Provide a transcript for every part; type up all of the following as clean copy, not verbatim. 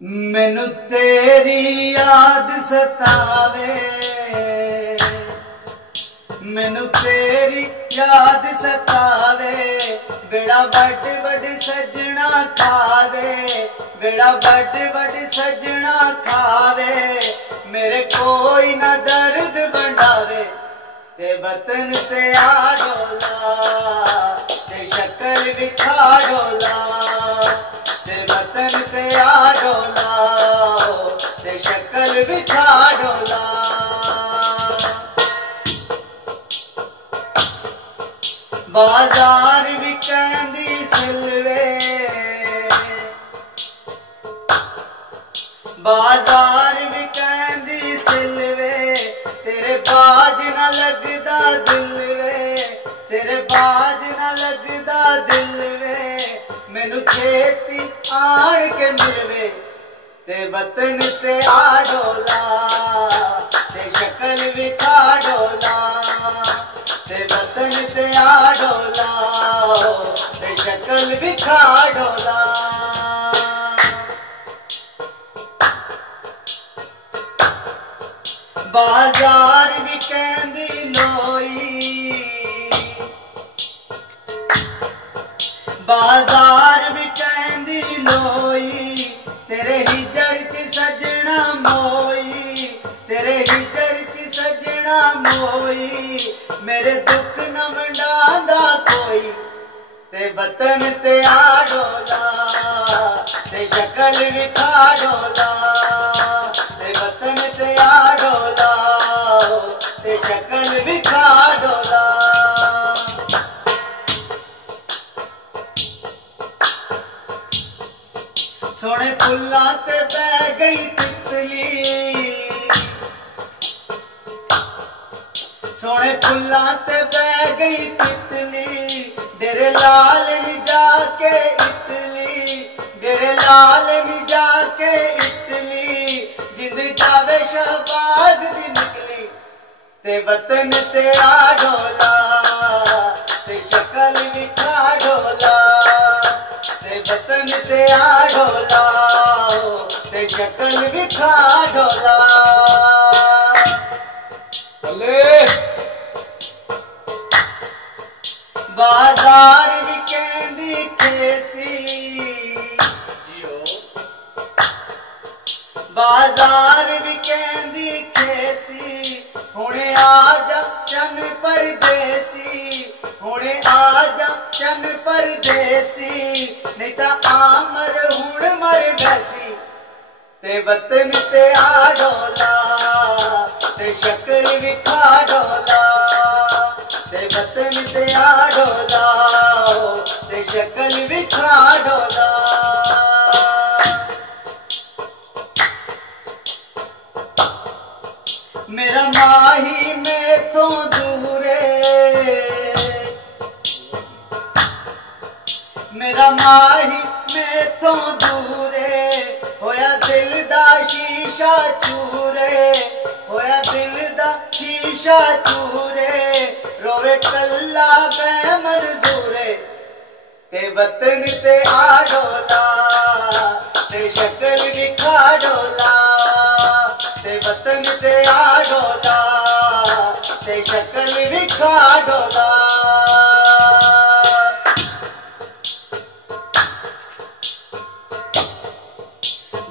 मैनू तेरी याद सतावे, मैनू तेरी याद सतावे, बेड़ा बड़ बड़ सजना खावे, बेड़ा बड़ बड़ सजना खावे, मेरे कोई ना दर्द बढ़ावे, ते वतन ते आडोला, ते शक्ल विखा डोला, ते वतन ते आडोला, ते शक्ल विखा डोला। बाजार भी कहंदी सिलवे, बाजार भी कहंदी सिलवे, तेरे बाज ना लगदा दिल वे, तेरे बाज ना लगदा दिल वे, मैनू छेती आन के मिलवे, ते वतन ते आडोला, ते शक्ल विखा डोला, ते वतन ते आडोला, ते शक्ल विखा डोला। बाजार भी कहंदी लोई, बाजार भी कहंदी लोई, तेरे हिजर च सजना मोई, तेरे हिजर च सजना मोई, मेरे दुख न मंडांदा कोई, ते वतन ते आडोला, ते शक्ल विखा डोला, ते वतन ते आडोला, ते शक्ल विखा डोला। सोने फुल्लां ते बह गई तितली, सोने फुल्लां ते बह गई तितली, डेरे लाल नी जाके इटली, डेरे लाल नी जाके इटली, जिंद जावे शहबाज दी निकली, ते वतन ते आडोला, ते शक्ल विखा डोला, ते वतन ते आडोला, ते शक्ल विखा डोला। बाजार भी कहंदी खेसी, बाजार भी कहंदी खेसी, हुणे आजा चन परदेसी, हुणे आजा चन परदेसी, नहीं ता आमर हुण मर बैसी, ते वतन ते आडोला, ते शक्ल विखा डोला, ते वतन ते आडोला, ते शक्ल विखा डोला। मेरा माही मैथों दूरे, मेरा माही मैथों दूरे, होया दिल दा शीशा चूरे, होया दिल दा शीशा चूरे, रोवे कल्ला बेमंजूरे, ते वतन ते आडोला, ते शक्ल विखा डोला, ते वतन ते आडोला, ते शक्ल विखा डोला।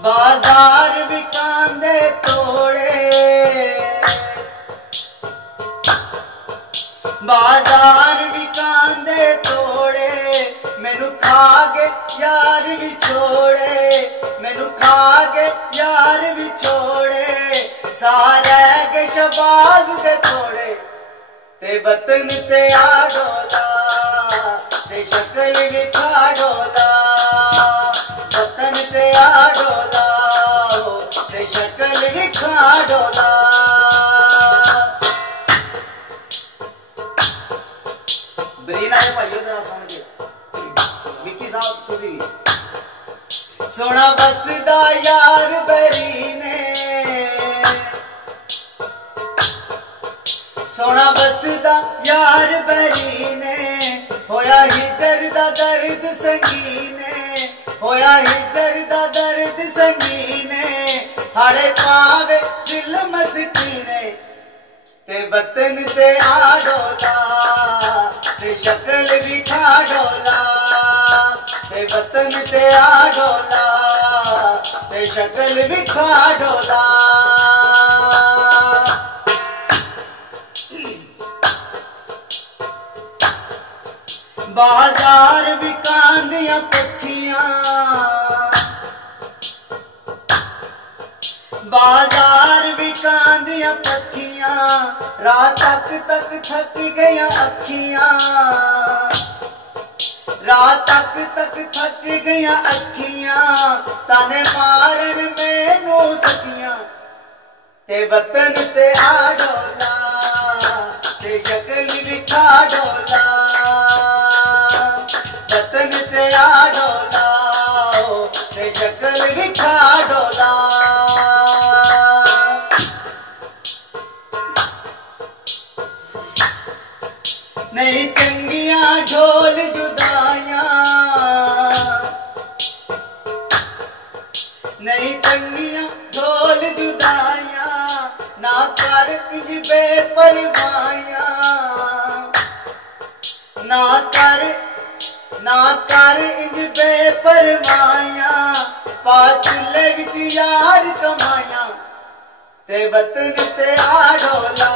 बाजार भी कांदे तोड़े, बाजार भी कांदे तोड़े, मैनू खागे यार भी छोड़े, मैनू खागे यार भी छोड़े, सारे के शहबाज दे थोड़े, ते वतन ते आडोला, ते शक्ल विखा डोला, वतन ते आडोला, ते शक्ल विखा डोला। बरीन आए भाइयों जरा सुन के, विक्की साहब तुसी भी सोना बसदा यार बरी ने, सोना बसदा यार बरी ने, होया हिजर दा दर्द संगीने, होया हिजर दा दर्द संगीने। हाड़े पावे दिल मस्कीने ते वतन ते आडोला ते शक्ल भी खाडोला ते वतन ते आडोला ते शक्ल भी खाडोला बाजार भी कांदियां पखियां बाजार भी कांदियां पखियां रात तक थक गया अखियां रात तक थक गया अखियां ताने मारन मैनू सखियां ते वतन ते आडोला ते शक्ल भी खाडोला वतन ते आडोला ते शक्ल भी खाडोला नहीं चंगियां ढोल जुदाइयां नहीं चंगियां ढोल जुदाइयां ना कर इंज बेपरवाइयां ना कर इंज बेपरवाइयां पा चुल्हे विच यार कमाइयां ते वतन ते आडोला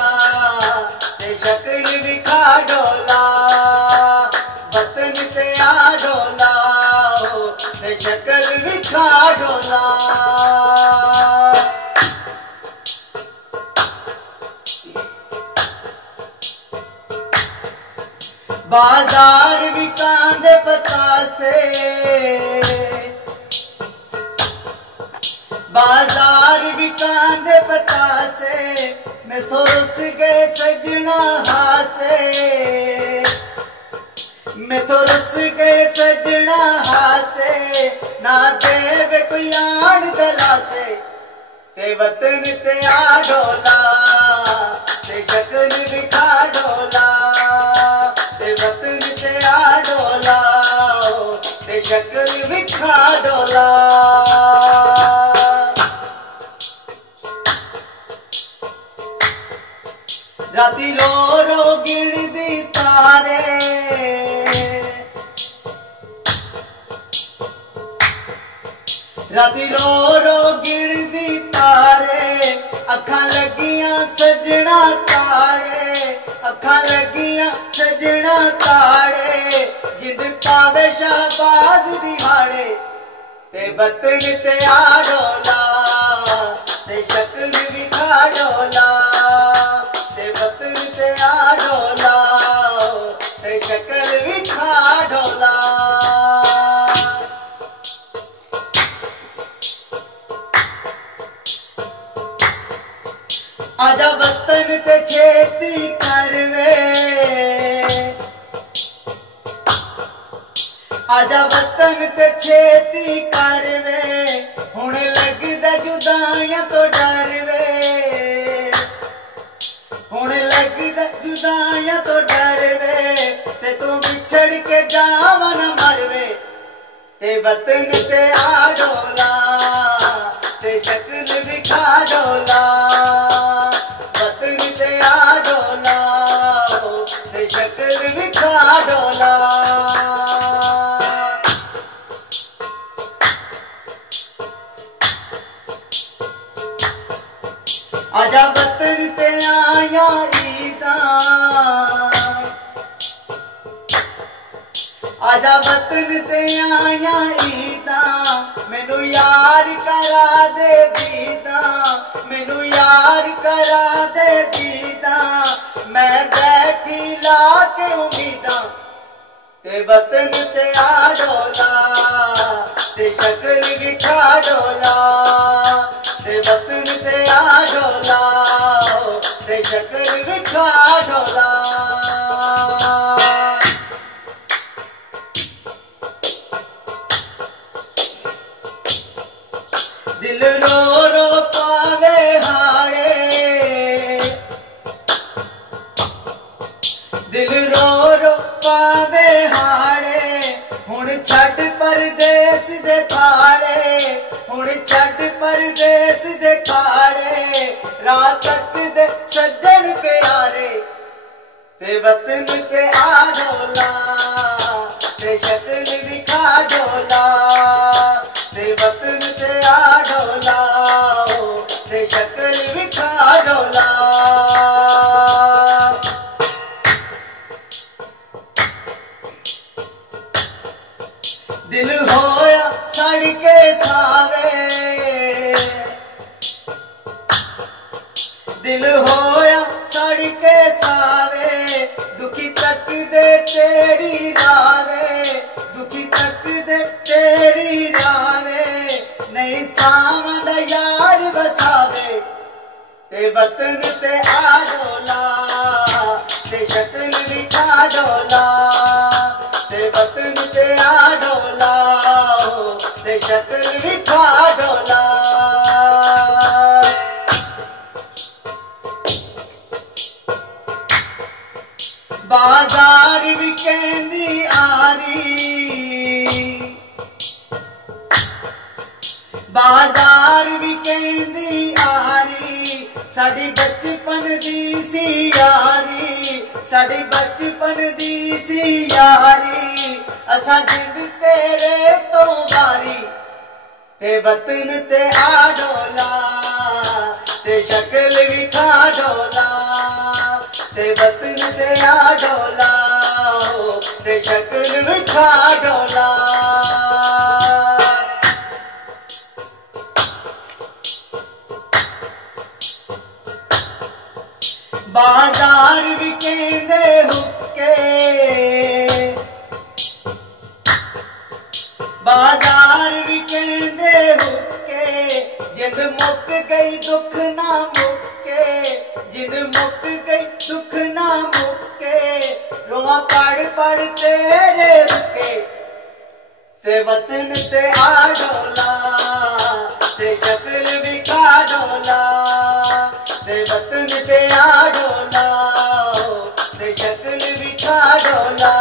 ते शक्ल भी खाडोला वतन ते आडोला ते शक्ल भी खाडोला बाजार भी कांदे पतासे बाजार भी कांदे पतासे मैं थोरस गए सजना हासे मैं थोरस गए सजना हासे ना देवे कोई आन दलासे ते वतन ते आडोला ते शक्ल भी खाडोला ते वतन ते आडोला ते शक्ल भी खाडोला राती रो रो गिनदी तारे राती रो रो गिनदी तारे अखां लगियां सजना ताड़े अखां लगियां सजना ताड़े जिद पावे शाहबाज दिहाड़े ते वतन ते आडोला ते शक्ल भी खाडोला ते वतन ते आडोला ते शक्ल भी खाडोला आजा वतन ते छेती करवे आजा वतन ते छेती करवे हुण लगदा जुदाइयां तो डरवे हुण लगदा जुदाइयां तो डरवे ते तू बिछड़ के जावा न मरवे ते वतन ते आडोला ते शक्ल भी खाडोला वतन ते आडोला ते शक्ल भी खाडोला आजा वतन ते आया ईदा आजा वतन ते आया ईदा मैनू यार करा दे दीदा मैनू यार करा दे दीदा मैं बैठी ला के उम्मीदा ते वतन ते आडोला ते शक्ल भी खाडोला ते वतन ते आडोला ते शक्ल भी खाडोला दिल रो रो पावे हाड़े दिल रो रो पावे हाड़े हुण छड़ परदेस दे खाड़े हुण छड़ परदेस दे रात तक दे सज्जन प्यारे ते वतन ते आडोला ते शक्ल विखा डोला ते वतन ते आडोला ते शक्ल विखा डोला। दिल होया सड़ के सावे, दिल होया सड़ के सावे, दुखी तक दे तेरी रावे, दुखी तक दे तेरी रावे, नहीं सामद यार बसावे ते वतन ते आडोला ते शक्ल विखा डोला ते वतन ते आडोला ते शक्ल विखा डोला। बाजार भी कहंदी आरी, बाजार भी कहंदी आरी, साडी बचपन दी सी यारी, साडी बचपन दी सी यारी, असा जिंद तेरे तो मारी ते वतन ते आडोला ते शक्ल विखा डोला ते वतन ते आडोला ते शक्ल विखा डोला। बाजार भी कहंदे हुक्के, बाजार भी कहंदे हुक्के, जिंद मुक गई दुख ना मुक्के, जिंद मुक गई दुख ना मुक्के, रोआ पड़ पड़ तेरे रुके ते वतन ते आडोला ते शक्ल विखा डोला ते वतन ते आडोला ते शक्ल विखा डोला।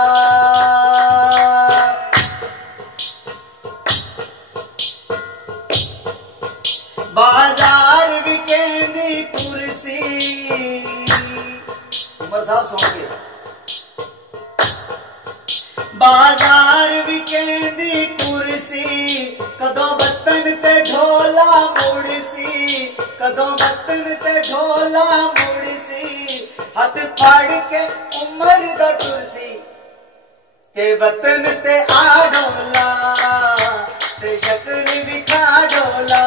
बाजार भी कहंदी कुर्सी, उमर साहब सुन के, बाजार भी कहंदी कुर्सी, कदों वतन ते ढोला मुड़सी, कदों वतन ते ढोला मुड़सी, हथ फड़ के उमर दा कुर्सी के वतन ते आडोला ते शक्ल विखा डोला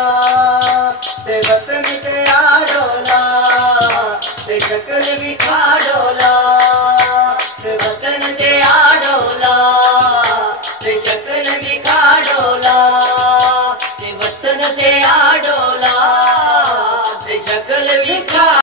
ते वतन ते आडोला ते शक्ल विखा डोला ते वतन ते आडोला ते शक्ल विखा डोला ते वतन ते आडोला ते शक्ल विखा